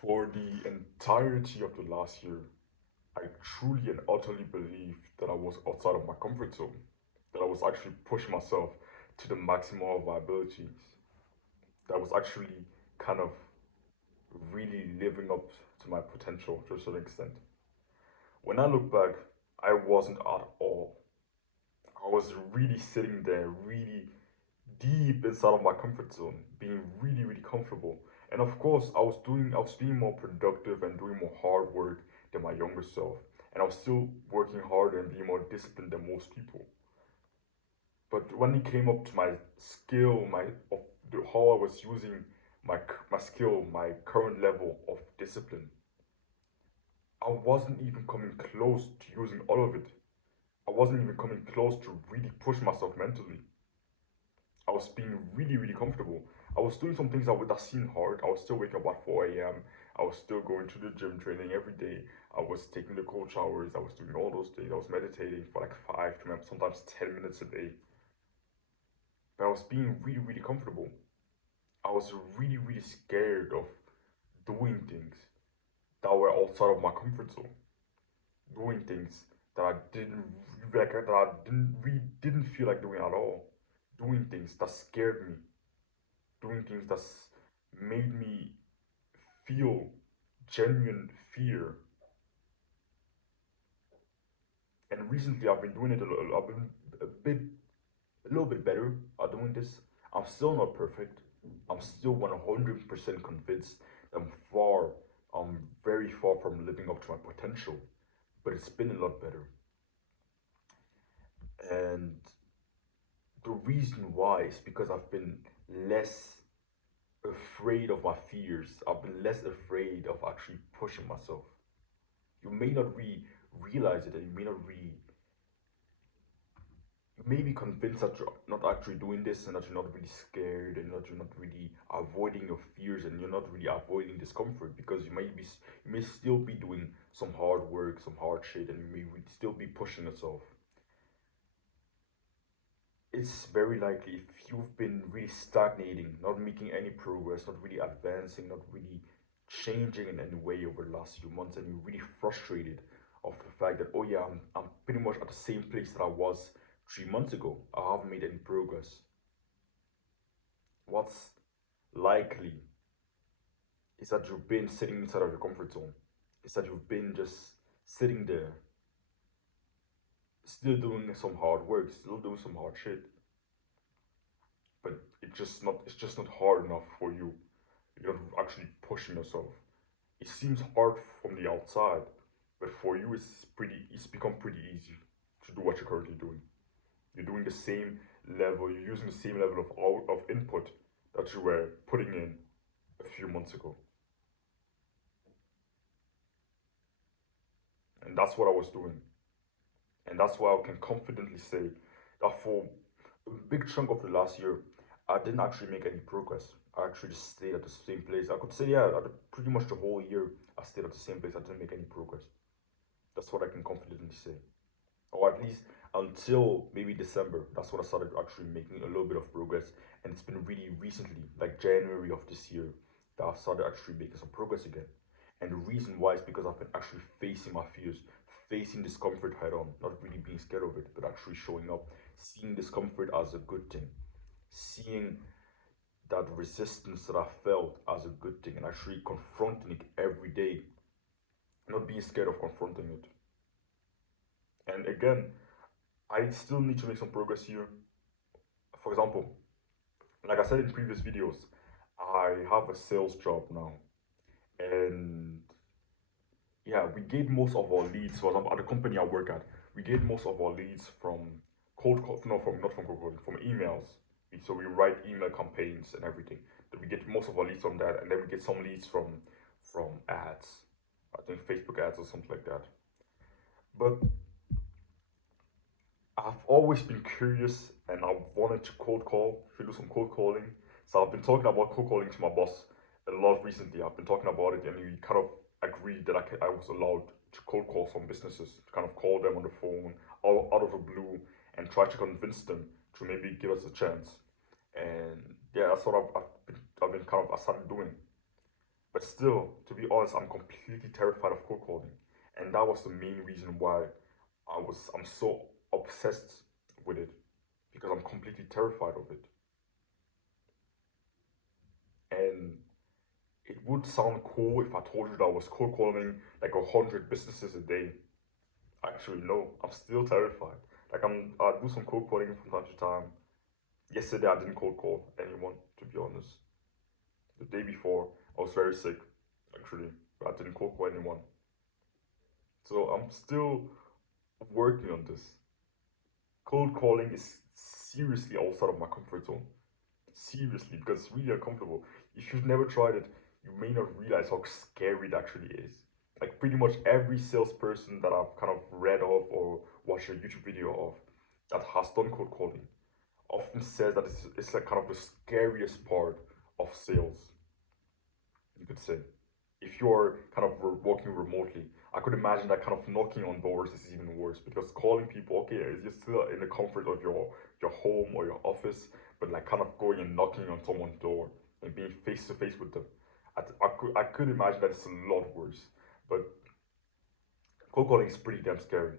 For the entirety of the last year, I truly and utterly believed that I was outside of my comfort zone, that I was actually pushing myself to the maximum of my abilities, that I was actually kind of really living up to my potential to a certain extent. When I look back, I wasn't at all. I was really sitting there, really deep inside of my comfort zone, being really, really comfortable. And of course, I was being more productive and doing more hard work than my younger self. And I was still working harder and being more disciplined than most people. But when it came up to my skill, how I was using my skill, my current level of discipline, I wasn't even coming close to using all of it. I wasn't even coming close to really push myself mentally. I was being really, really comfortable. I was doing some things that seemed hard. I was still waking up at 4 a.m. I was still going to the gym training every day. I was taking the cold showers. I was doing all those things. I was meditating for like 5 to sometimes 10 minutes a day. But I was being really, really comfortable. I was really, really scared of doing things that were outside of my comfort zone. Doing things that I didn't didn't feel like doing at all. Doing things that scared me, doing things that made me feel genuine fear. And recently, I've been doing it a little. I've been a little bit better at doing this. I'm still not perfect. I'm still 100% convinced that I'm very far from living up to my potential. But it's been a lot better. And the reason why is because I've been less afraid of my fears. I've been less afraid of actually pushing myself. You may not realize it, and you may not you may be convinced that you're not actually doing this, and that you're not really scared, and that you're not really avoiding your fears, and you're not really avoiding discomfort, because you may still be doing some hard work, some hard shit, and you may still be pushing yourself. It's very likely if you've been really stagnating, not making any progress, not really advancing, not really changing in any way over the last few months, and you're really frustrated of the fact that, oh yeah, I'm pretty much at the same place that I was 3 months ago. I haven't made any progress. What's likely is that you've been sitting inside of your comfort zone. Is that you've been just sitting there, still doing some hard work, still doing some hard shit, but it's just not hard enough for you. You're not actually pushing yourself. It seems hard from the outside, but for you it's become pretty easy to do what you're currently doing. You're doing the same level, you're using the same level of input that you were putting in a few months ago. And that's what I was doing. And that's why I can confidently say that for a big chunk of the last year, I didn't actually make any progress. I actually just stayed at the same place. I could say, yeah, pretty much the whole year, I stayed at the same place. I didn't make any progress. That's what I can confidently say. Or at least until maybe December. That's when I started actually making a little bit of progress. And it's been really recently, like January of this year, that I've started actually making some progress again. And the reason why is because I've been actually facing my fears, facing discomfort head on, not really being scared of it, but actually showing up, seeing discomfort as a good thing, seeing that resistance that I felt as a good thing, and actually confronting it every day, not being scared of confronting it. And again, I still need to make some progress here. For example, like I said in previous videos, I have a sales job now, and yeah, we get most of our leads. For example, at the company I work at, we get most of our leads from cold call, no, from not from cold calling, from emails. So we write email campaigns and everything. Then we get most of our leads from that, and then we get some leads from ads. I think Facebook ads or something like that. But I've always been curious, and I wanted to cold call, to do some cold calling. So I've been talking about cold calling to my boss a lot recently. I've been talking about it, and we kind of agreed that I was allowed to cold call some businesses, to kind of call them on the phone out of the blue and try to convince them to maybe give us a chance. And yeah, that's what I've been kind of I started doing. But But still, to be honest, I'm completely terrified of cold calling. And that was the main reason why I'm so obsessed with it, because I'm completely terrified of it. And it would sound cool if I told you that I was cold calling like 100 businesses a day. Actually, no, I'm still terrified. I do some cold calling from time to time. Yesterday, I didn't cold call anyone, to be honest. The day before, I was very sick, actually, but I didn't cold call anyone. So I'm still working on this. Cold calling is seriously outside of my comfort zone. Seriously, because it's really uncomfortable. If you've never tried it, you may not realize how scary it actually is. Like pretty much every salesperson that I've kind of read of or watched a YouTube video of that has done cold calling often says that it's like kind of the scariest part of sales, you could say. If you're kind of working remotely, I could imagine that kind of knocking on doors is even worse, because calling people, okay, you're still in the comfort of your home or your office, but like kind of going and knocking on someone's door and being face to face with them, I could imagine that it's a lot worse. But cold calling is pretty damn scary,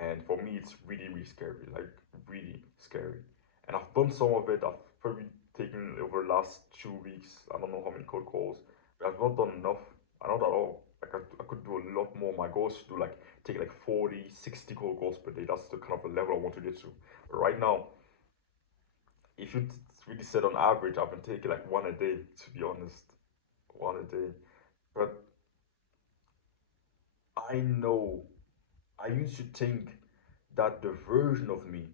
and for me, it's really really scary, like really scary. And I've done some of it. I've probably taken over the last 2 weeks. I don't know how many cold calls, but I've not done enough. I not at all. Like I could do a lot more. My goal is to do like take like 40, 60 cold calls per day. That's the kind of the level I want to get to. But right now, if you really said on average, I've been taking like one a day, to be honest. One a day. But I know, I used to think that the version of me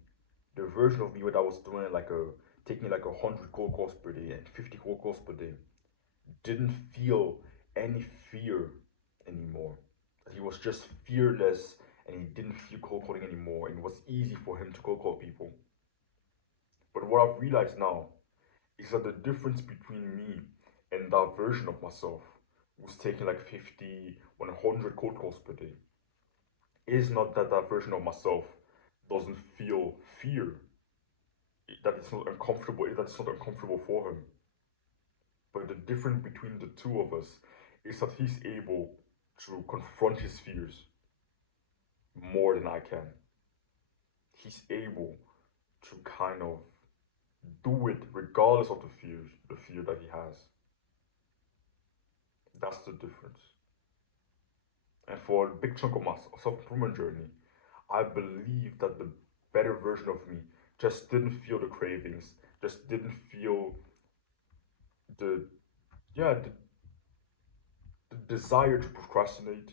that was doing like taking like 100 cold calls per day and 50 cold calls per day, didn't feel any fear anymore. He was just fearless, and he didn't feel cold calling anymore, and it was easy for him to cold call people. But what I've realized now is that the difference between me and that version of myself who's taking like 50, 100 cold calls per day is not that that version of myself doesn't feel fear, that it's not uncomfortable, that it's not uncomfortable for him. But the difference between the two of us is that he's able to confront his fears more than I can. He's able to kind of do it regardless of the fear that he has. That's the difference. And for a big chunk of my self improvement journey, I believe that the better version of me just didn't feel the cravings, just didn't feel the yeah the desire to procrastinate.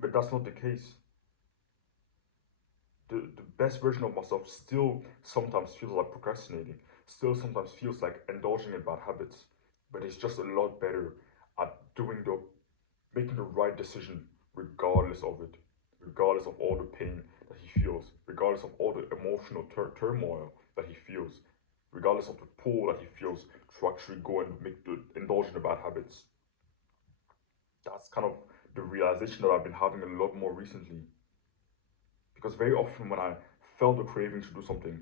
But that's not the case. The best version of myself still sometimes feels like procrastinating, still sometimes feels like indulging in bad habits, but it's just a lot better at making the right decision regardless of it, regardless of all the pain that he feels, regardless of all the emotional turmoil that he feels, regardless of the pull that he feels to actually go and indulge in the bad habits. That's kind of the realization that I've been having a lot more recently. Because very often when I felt the craving to do something,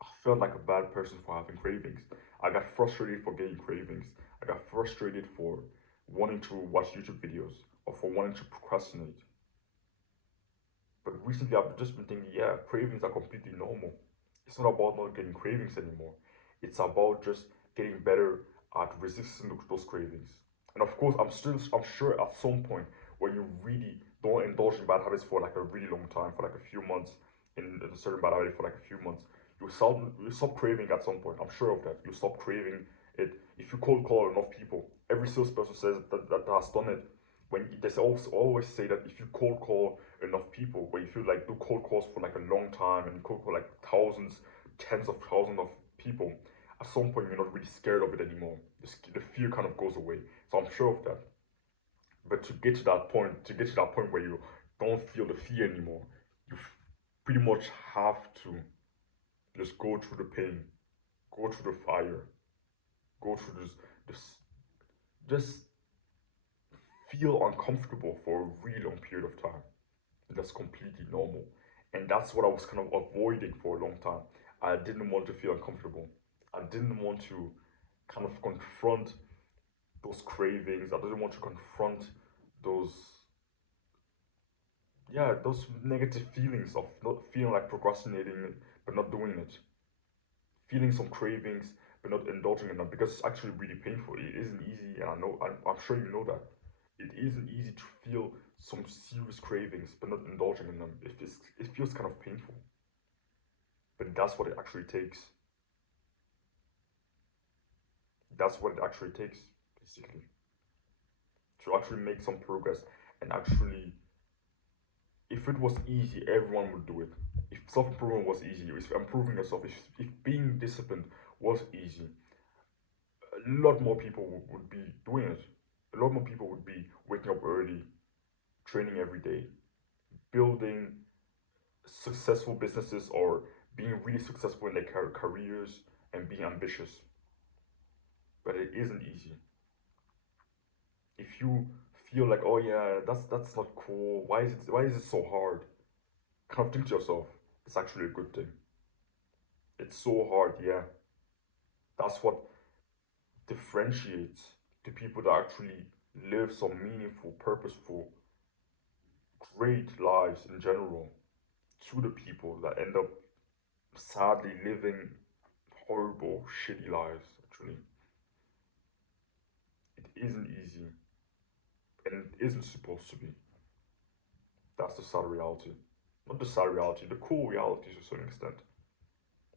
I felt like a bad person for having cravings. I got frustrated for getting cravings. I got frustrated for wanting to watch YouTube videos or for wanting to procrastinate. But recently I've just been thinking, yeah, cravings are completely normal. It's not about not getting cravings anymore. It's about just getting better at resisting those cravings. And of course, I'm sure at some point when you really don't indulge in bad habits for like a really long time, for like a few months, in a certain bad habit for like a few months, you stop craving at some point. I'm sure of that. You stop craving it. If you cold call enough people, every salesperson says that has done it. When they also always say that if you cold call enough people, where if you like do cold calls for like a long time and you cold call like thousands, tens of thousands of people, at some point you're not really scared of it anymore. The fear kind of goes away. So I'm sure of that. But to get to that point where you don't feel the fear anymore, you pretty much have to just go through the pain, go through the fire, go through this just feel uncomfortable for a really long period of time. That's completely normal. And that's what I was kind of avoiding for a long time. I didn't want to feel uncomfortable. I didn't want to kind of confront those cravings. I didn't want to confront those, yeah, those negative feelings of not feeling like procrastinating but not doing it, feeling some cravings but not indulging in them because it's actually really painful. It isn't easy, and I'm sure you know that. It isn't easy to feel some serious cravings but not indulging in them. It feels kind of painful, but that's what it actually takes. That's what it actually takes, basically, to actually make some progress and actually, if it was easy, everyone would do it. If self improvement was easy, if improving yourself, if being disciplined was easy, a lot more people would be doing it. A lot more people would be waking up early, training every day, building successful businesses or being really successful in their careers and being ambitious. But it isn't easy. If you feel like, oh yeah, that's not cool. Why is it so hard? Kind of think to yourself, it's actually a good thing. It's so hard, yeah. That's what differentiates the people that actually live some meaningful, purposeful, great lives in general to the people that end up sadly living horrible, shitty lives. Actually, it isn't easy and it isn't supposed to be. That's the sad reality. Not the sad reality, the cool reality to a certain extent.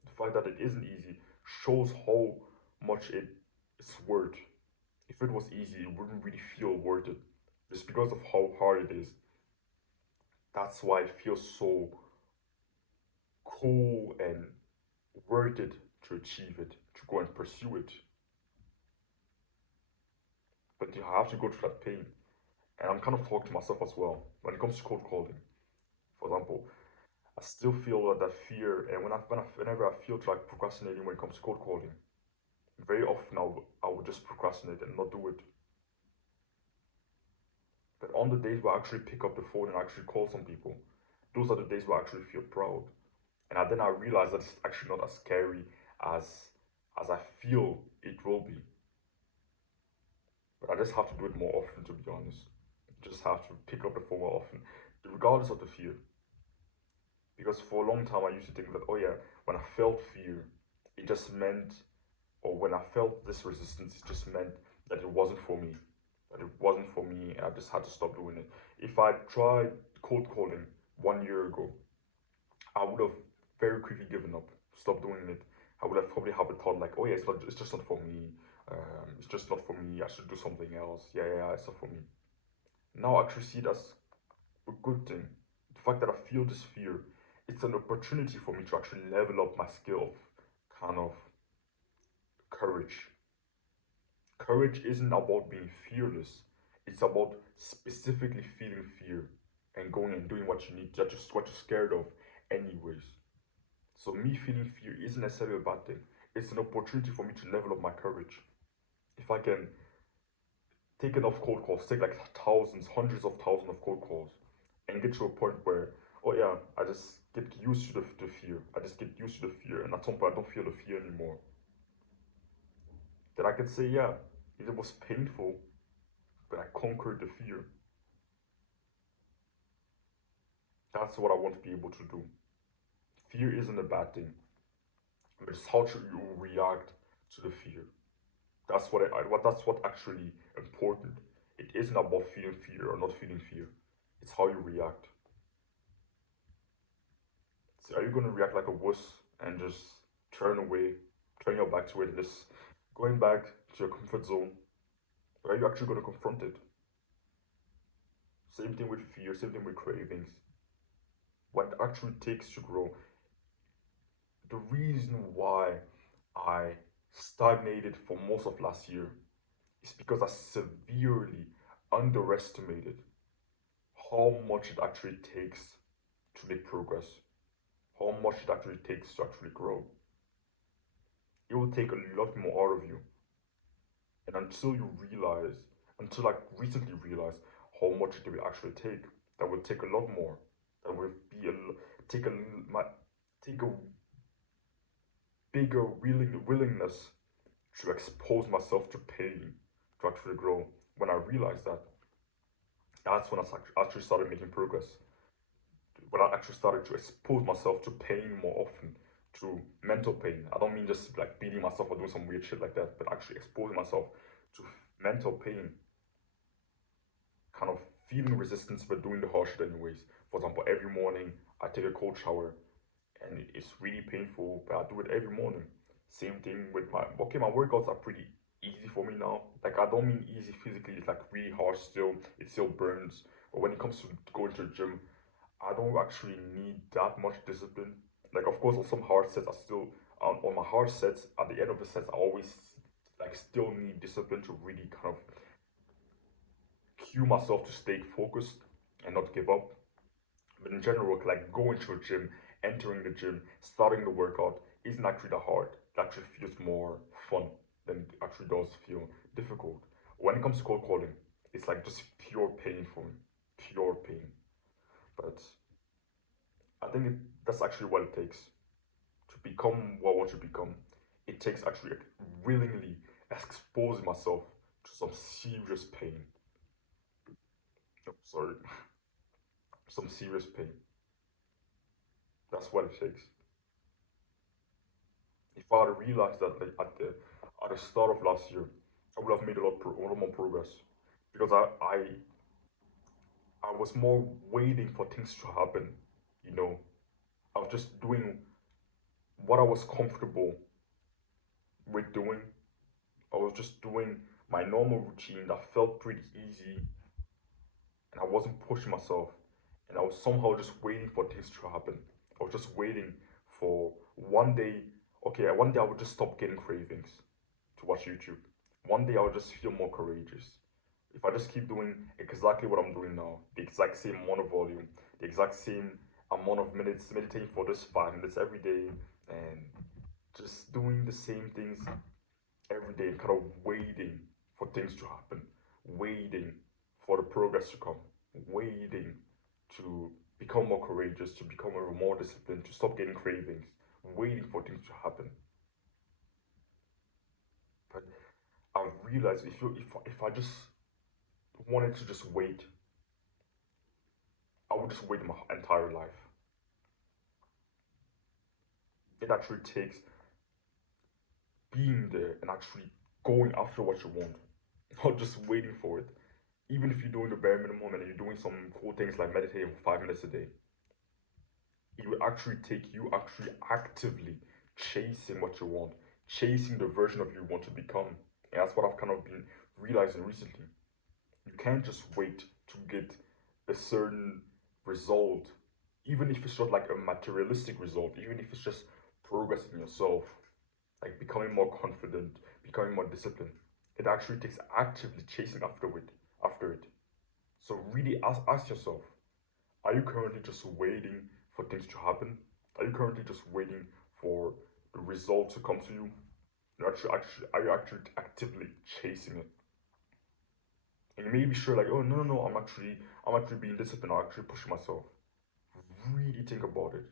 The fact that it isn't easy shows how much it's worth. If it was easy, it wouldn't really feel worth it. Just because of how hard it is. That's why it feels so cool and worth it to achieve it, to go and pursue it. But you have to go through that pain. And I'm kind of talking to myself as well when it comes to cold calling. For example, I still feel that fear, and whenever I feel like procrastinating when it comes to cold calling, very often I would just procrastinate and not do it. But on the days where I actually pick up the phone and actually call some people, those are the days where I actually feel proud. And then I realize that it's actually not as scary as I feel it will be. But I just have to do it more often, to be honest. Just have to pick up the phone more often, regardless of the fear. Because for a long time, I used to think that, oh yeah, when I felt fear, it just meant, or when I felt this resistance, it just meant that it wasn't for me. That it wasn't for me, and I just had to stop doing it. If I tried cold calling 1 year ago, I would have very quickly given up, stopped doing it. I would have probably have a thought like, oh yeah, it's just not for me. It's just not for me. I should do something else. Yeah, yeah, yeah, it's not for me. Now I actually see it as a good thing. The fact that I feel this fear, it's an opportunity for me to actually level up my skill of kind of courage. Courage isn't about being fearless. It's about specifically feeling fear and going and doing what you need, just what you're scared of, anyways. So me feeling fear isn't necessarily a bad thing. It's an opportunity for me to level up my courage. If I can take enough cold calls, take like thousands, hundreds of thousands of cold calls, and get to a point where, oh yeah, I just get used to the fear. I just get used to the fear, and at some point I don't feel the fear anymore. Then I can say, yeah, it was painful, but I conquered the fear. That's what I want to be able to do. Fear isn't a bad thing, but it's how should you react to the fear. That's what actually important. It isn't about feeling fear or not feeling fear. It's how you react. So are you gonna react like a wuss and just turn away, turn your back to it, and just going back to your comfort zone? Or are you actually gonna confront it? Same thing with fear, same thing with cravings. What it actually takes to grow. The reason why I stagnated for most of last year is because I severely underestimated how much it actually takes to make progress, how much it actually takes to actually grow. It will take a lot more out of you. And until you realize, until I recently realized how much it will actually take, that will take a lot more. That will be take a take a bigger willingness to expose myself to pain, to actually grow. When I realized that, that's when I actually started making progress. When I actually started to expose myself to pain more often, to mental pain. I don't mean just like beating myself or doing some weird shit like that, but actually exposing myself to mental pain, kind of feeling resistance but doing the hard shit anyways. For example, every morning I take a cold shower and it's really painful, but I do it every morning. Same thing with my workouts are pretty easy for me now. Like, I don't mean easy physically, it's like really hard still, it still burns. But when it comes to going to the gym, I don't actually need that much discipline. Like, of course, on some hard sets, I still, on my hard sets, at the end of the sets, I always like still need discipline to really kind of cue myself to stay focused and not give up. But in general, like going to a gym, entering the gym, starting the workout isn't actually that hard. It actually feels more fun than it actually does feel difficult. When it comes to cold calling, it's like just pure pain for me, pure pain. But I think that's actually what it takes to become what I want to become. It takes actually willingly exposing myself to some serious pain. Oh, sorry, some serious pain. That's what it takes. If I had realized that like at the start of last year, I would have made a lot more progress because I was more waiting for things to happen. You know, I was just doing what I was comfortable with doing. I was just doing my normal routine that felt pretty easy, and I wasn't pushing myself. And I was somehow just waiting for things to happen. I was just waiting for one day. Okay, one day I would just stop getting cravings to watch YouTube. One day I'll just feel more courageous. If I just keep doing exactly what I'm doing now, the exact same amount of volume, the exact same amount of minutes, meditating for just 5 minutes every day, and just doing the same things every day, kind of waiting for things to happen, waiting for the progress to come, waiting to become more courageous, to become more disciplined, to stop getting cravings, waiting for things to happen. But I've realized if I just wanted to just wait, I would just wait my entire life. It actually takes being there and actually going after what you want, not just waiting for it. Even if you're doing the bare minimum and you're doing some cool things like meditating for 5 minutes a day, it will actually take you actually actively chasing what you want, chasing the version of you want to become. And that's what I've kind of been realizing recently. You can't just wait to get a certain result, even if it's just like a materialistic result, even if it's just progress in yourself, like becoming more confident, becoming more disciplined. It actually takes actively chasing after it. So really ask yourself, are you currently just waiting for things to happen? Are you currently just waiting for the result to come to you? Are you actually actively chasing it? And you may be sure like, oh no, no, no, I'm actually being disciplined, I'm actually pushing myself. Really think about it.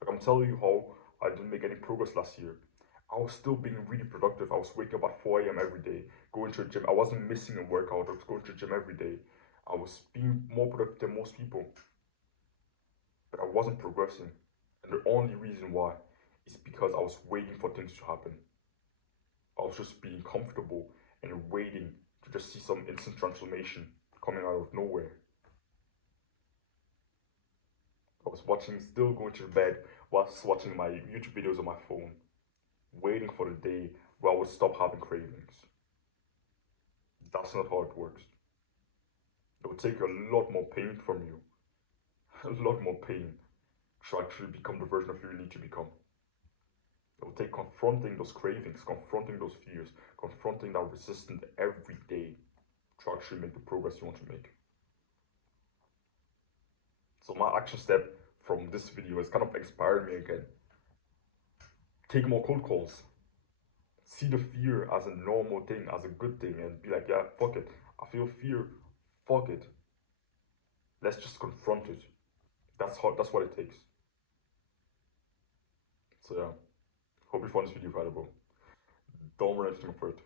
Like, I'm telling you how I didn't make any progress last year. I was still being really productive. I was waking up at 4 a.m. every day, going to the gym. I wasn't missing a workout. I was going to the gym every day. I was being more productive than most people, but I wasn't progressing. And the only reason why is because I was waiting for things to happen. I was just being comfortable and waiting to just see some instant transformation coming out of nowhere. I was still going to bed whilst watching my YouTube videos on my phone, waiting for the day where I would stop having cravings. That's not how it works. It would take a lot more pain from you, a lot more pain to actually become the version of you you need to become. It will take confronting those cravings, confronting those fears, confronting that resistance every day to actually make the progress you want to make. So my action step from this video has kind of inspired me again. Take more cold calls. See the fear as a normal thing, as a good thing, and be like, yeah, fuck it. I feel fear. Fuck it. Let's just confront it. That's what it takes. So yeah. Hope you found this video valuable. Don't run anything for it.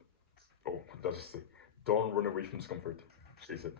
Oh, what does it say? Don't run away from discomfort, she said.